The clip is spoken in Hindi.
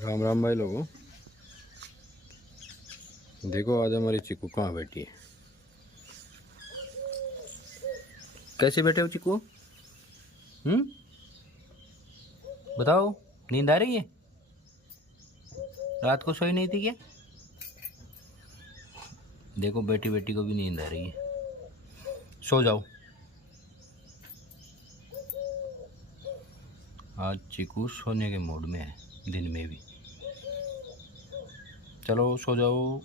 राम राम भाई लोगों। देखो आज हमारी चिकू कहाँ बैठी है। कैसे बैठे हो चिकू? बताओ, नींद आ रही है? रात को सोई नहीं थी क्या? देखो बेटी बेटी को भी नींद आ रही है। सो जाओ। आज चिकू सोने के मूड में है, दिन में भी। चलो सो जाओ।